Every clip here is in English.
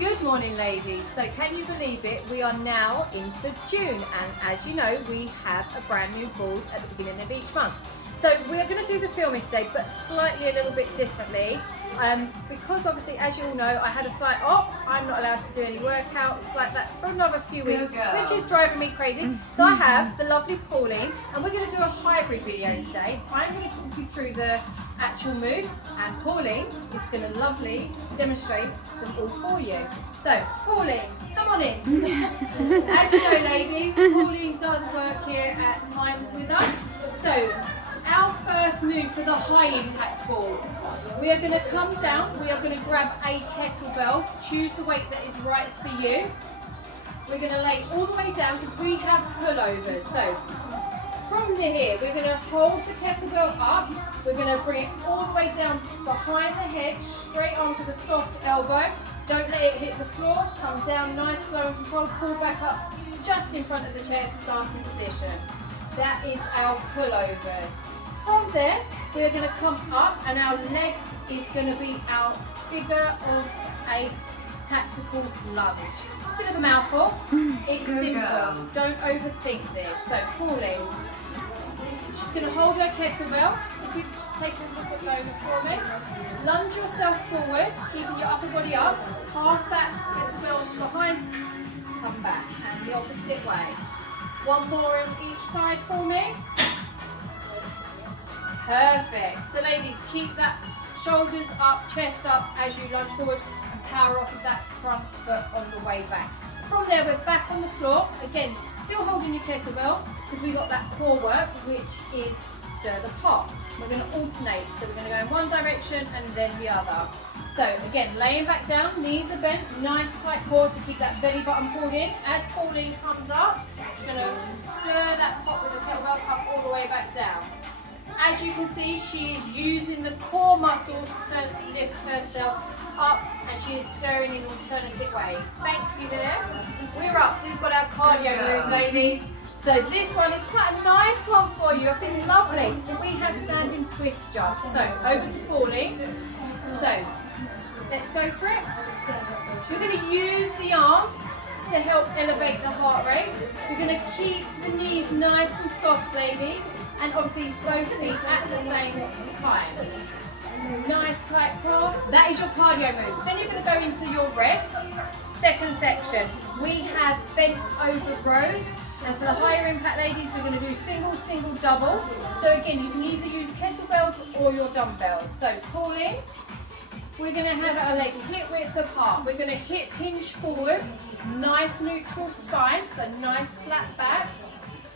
Good morning, ladies. So can you believe it? We are now into June, and as you know, we have a brand new course at the beginning of each month. So we're going to do the filming today, but slightly a little bit differently. Because obviously, as you all know, I had a slight op. I'm not allowed to do any workouts like that for another few weeks, which is driving me crazy. So I have the lovely Pauline, and we're going to do a hybrid video today. I'm going to talk you through the actual moves, and Pauline is going to lovely demonstrate them all for you. So Pauline, come on in. As you know, ladies, Pauline does work here at times with us. So our first move for the high impact board, we are going to come down, we are going to grab a kettlebell, choose the weight that is right for you. We're going to lay all the way down because we have pullovers. So from here, we're going to hold the kettlebell up, we're going to bring it all the way down behind the head, straight onto the soft elbow. Don't let it hit the floor, come down nice, slow and controlled, pull back up just in front of the chair, starting position. That is our pullover. From there, we're going to come up and our leg is going to be our figure of 8 tactical lunge. Bit of a mouthful. It's simple. Don't overthink this. So Pauline, she's going to hold her kettlebell. If you just take a look at over for me. Lunge yourself forward, keeping your upper body up. Pass that kettlebell behind. Come back. And the opposite way. One more on each side for me. Perfect. So ladies, keep that shoulders up, chest up as you lunge forward and power off of that front foot on the way back. From there, we're back on the floor. Again, still holding your kettlebell because we got that core work, which is stir the pot. We're going to alternate. So we're going to go in one direction and then the other. So again, laying back down, knees are bent, nice tight core to keep that belly button pulled in. As Pauline comes up, she's going to stir that pot with the kettlebell, come all the way back down. As you can see, she is using the core muscles to lift herself up, and she is stirring in alternative ways. Thank you there. We're up. We've got our cardio move, ladies. So this one is quite a nice one for you. I think lovely. We have standing twist jumps. So over to Pauline. So let's go for it. We're going to use the arms to help elevate the heart rate. We're going to keep the knees nice and soft, ladies. And obviously both feet at the same time. Nice tight core. That is your cardio move. Then you're going to go into your rest. Second section. We have bent over rows. And for the higher impact ladies, we're going to do single, single, double. So again, you can either use kettlebells or your dumbbells. So Pauline, we're going to have our legs hip width apart. We're going to hip hinge forward. Nice neutral spine, so nice flat back.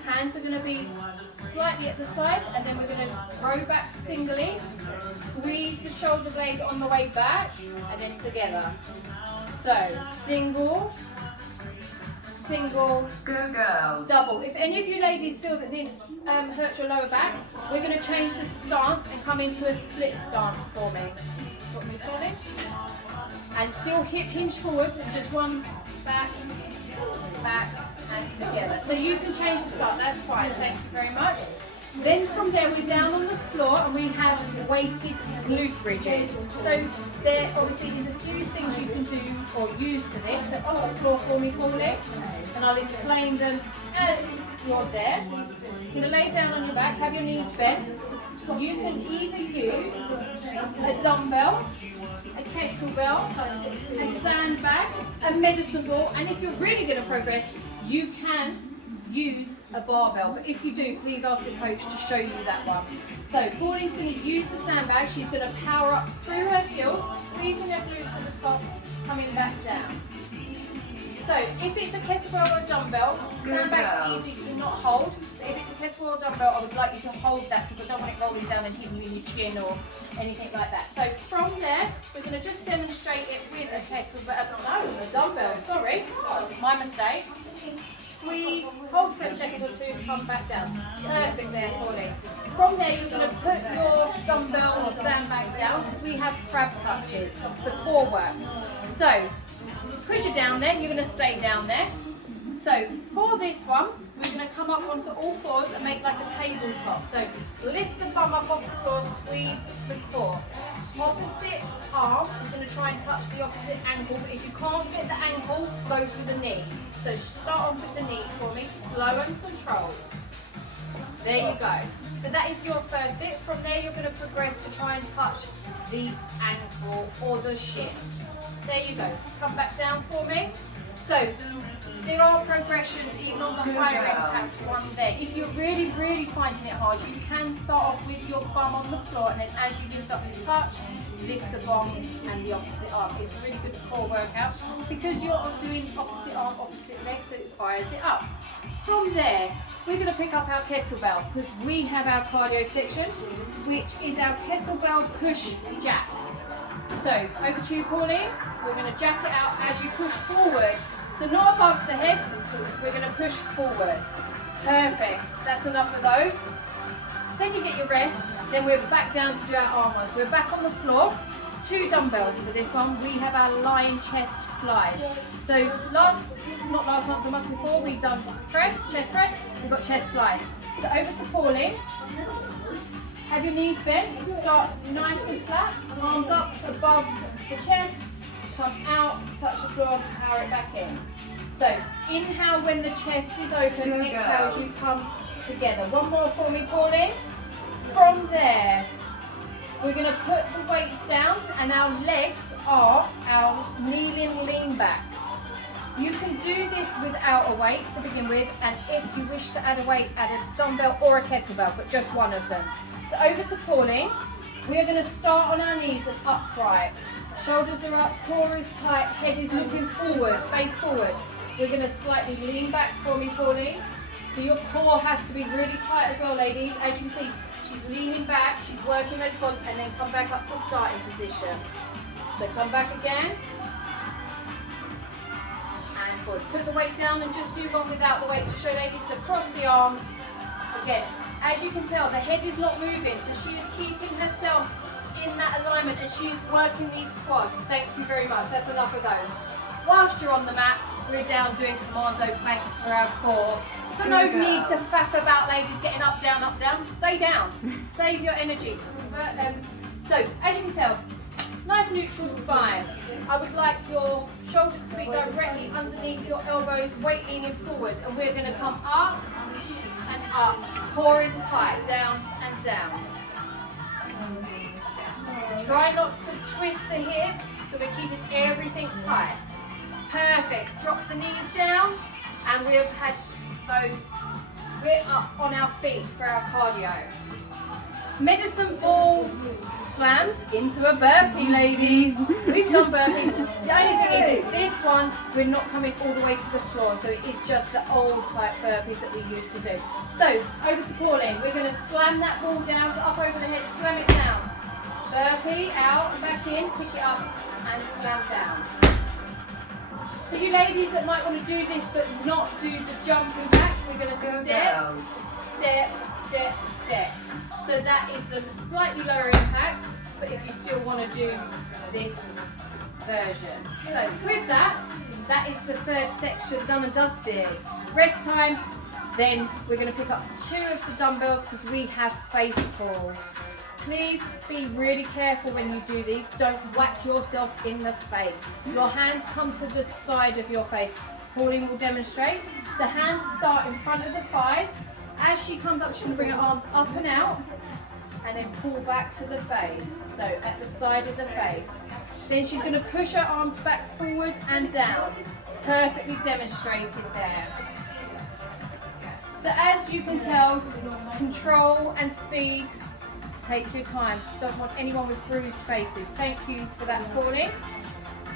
Hands are going to be slightly at the side, and then we're going to row back singly, squeeze the shoulder blade on the way back, and then together. So single, single, go girls, double. If any of you ladies feel that this hurts your lower back, we're going to change the stance and come into a split stance for me. And still hip hinge forward, just one back, back, and together. So you can change the start, that's fine, thank you very much. Then from there we're down on the floor and we have weighted glute bridges. So there obviously is a few things you can do or use for this. So on the floor for me, Pauline, and I'll explain them as you're there. You're going to lay down on your back, have your knees bent. You can either use a dumbbell, a kettlebell, a sandbag, a medicine ball, and if you're really going to progress, you can use a barbell. But if you do, please ask your coach to show you that one. So Pauline's going to use the sandbag. She's going to power up through her heels, squeezing her glutes at the top, coming back down. So if it's a kettlebell or a dumbbell, sandbag's easy to not hold. But if it's a kettlebell or dumbbell, I would like you to hold that because I don't want it rolling down and hitting you in your chin or anything like that. So from there, we're going to just demonstrate it with a kettlebell, no, a dumbbell, sorry, my mistake. Squeeze, hold for a second or two, come back down. Perfect there, Pauline. From there, you're going to put your dumbbell or sandbag down because we have crab touches. It's a core work. So, push it down there, you're going to stay down there. So, for this one, we're going to come up onto all fours and make like a tabletop. So, lift the bum up off the floor, squeeze the core. opposite arm is going to try and touch the opposite ankle, but if you can't get the ankle, go for the knee. So start off with the knee for me, slow and controlled. There you go. So that is your first bit. From there, you're going to progress to try and touch the ankle or the shin. There you go. Come back down for me. So there are progressions even on the higher impact one there. If you're really, really finding it hard, you can start off with your bum on the floor, and then as you lift up to touch, lift the bum and the opposite arm. It's a really good core workout because you're doing opposite arm, opposite leg, so it fires it up. From there, we're going to pick up our kettlebell because we have our cardio section, which is our kettlebell push jacks. So over to you, Pauline. We're going to jack it out as you push forward. So not above the head, we're going to push forward. Perfect. That's enough of those. Then you get your rest. Then we're back down to do our arm ones. We're back on the floor. 2 dumbbells for this one. We have our lion chest flies. So not last month, the month before, we done chest press. We've got chest flies. So over to Pauline. Have your knees bent. Start nice and flat. Arms up above the chest. Come out, touch the floor, power it back in. So inhale when the chest is open, exhale as you come together. One more for me, Pauline. From there, we're going to put the weights down and our legs are our kneeling lean backs. You can do this without a weight to begin with, and if you wish to add a weight, add a dumbbell or a kettlebell, but just one of them. So over to Pauline. We are going to start on our knees and upright. Shoulders are up, core is tight, head is looking forward, face forward. We're going to slightly lean back for me, Pauline. So your core has to be really tight as well, ladies. As you can see, she's leaning back, she's working those quads, and then come back up to starting position. So come back again. And forward. Put the weight down and just do one without the weight to show ladies. So cross the arms. Again, as you can tell, the head is not moving, so she is keeping herself in that alignment and she is working these quads. Thank you very much. That's enough of those. Whilst you're on the mat, we're down doing Commando Banks for our core. So no need to faff about, ladies, getting up, down, up, down. Stay down. Save your energy. So, as you can tell, nice neutral spine. I would like your shoulders to be directly underneath your elbows, weight leaning forward. And we're going to come up and up. Core is tight, down and down. Try not to twist the hips, so we're keeping everything tight. Perfect. Drop the knees down, and we have had those. We're up on our feet for our cardio. Medicine ball slams into a burpee, ladies. We've done burpees. The only thing is this one, we're not coming all the way to the floor, so it is just the old type burpees that we used to do. So, over to Pauline. We're going to slam that ball down, so up over the head, slam it down. Burpee, out and back in, pick it up and slam down. For you ladies that might want to do this but not do the jumping back, we're going to step, step, step, step. So that is the slightly lower impact, but if you still want to do this version. So with that, that is the third section done and dusted. Rest time, then we're going to pick up 2 of the dumbbells because we have face pulls. Please be really careful when you do these. Don't whack yourself in the face. Your hands come to the side of your face. Pauline will demonstrate. So hands start in front of the thighs. As she comes up, she can bring her arms up and out and then pull back to the face. So at the side of the face. Then she's going to push her arms back forward and down. Perfectly demonstrated there. So as you can tell, control and speed. Take your time. Don't want anyone with bruised faces. Thank you for that, Pauline.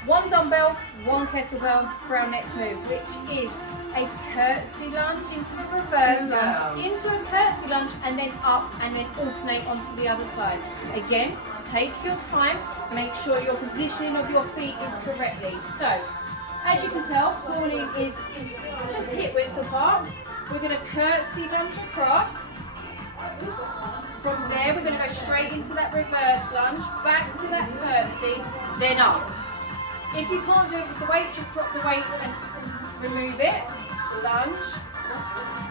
1 dumbbell, 1 kettlebell for our next move, which is a curtsy lunge into a reverse lunge, into a curtsy lunge, and then up, and then alternate onto the other side. Again, take your time. Make sure your positioning of your feet is correctly. So, as you can tell, Pauline is just hip width apart. We're going to curtsy lunge across. From there, we're going to go straight into that reverse lunge, back to that curtsy, then up. If you can't do it with the weight, just drop the weight and remove it. Lunge,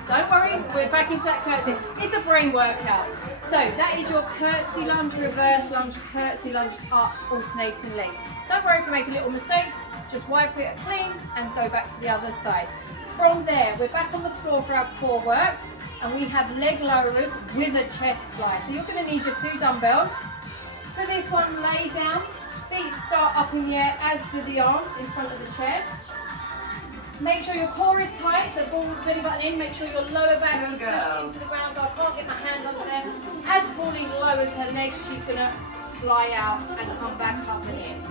Don't worry, we're back into that curtsy. It's a brain workout. So that is your curtsy lunge, reverse lunge, curtsy lunge, up, alternating legs. Don't worry if you make a little mistake, just wipe it clean and go back to the other side. From there, we're back on the floor for our core work, and we have leg lowers with a chest fly. So you're going to need your 2 dumbbells. For this one, lay down, feet start up in the air, as do the arms in front of the chest. Make sure your core is tight, so ball the belly button in. Make sure your lower back is pushed into the ground, so I can't get my hands under there. As Pauline lowers her legs, she's going to fly out and come back up and in.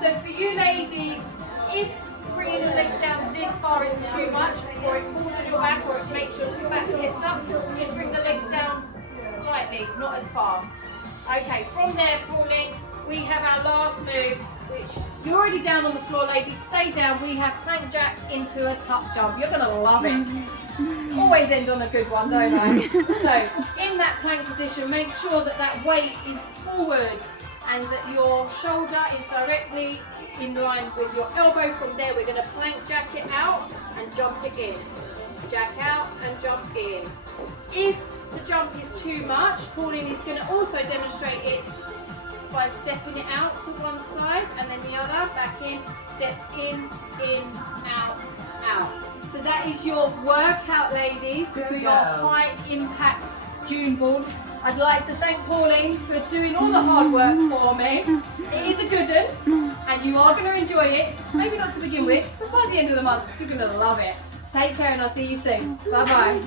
So for you ladies, if bringing your legs down this far is too much, or it pulls on your back, or it makes your back lift up, just bring the legs down slightly, not as far. Okay, from there, Pauline, we have our last move, which you're already down on the floor, ladies. Stay down. We have plank jack into a tuck jump. You're going to love it. Always end on a good one, don't I? So in that plank position, make sure that that weight is forward and that your shoulder is directly in line with your elbow. From there, we're going to plank jack it out and jump it in. Jack out and jump in. If the jump is too much, Pauline is going to also demonstrate it by stepping it out to one side and then the other, back in, step in, out, out. So that is your workout, ladies, for your high impact dune ball. I'd like to thank Pauline for doing all the hard work for me. It is a good one, and you are going to enjoy it. Maybe not to begin with, but by the end of the month, you're going to love it. Take care, and I'll see you soon. Bye-bye.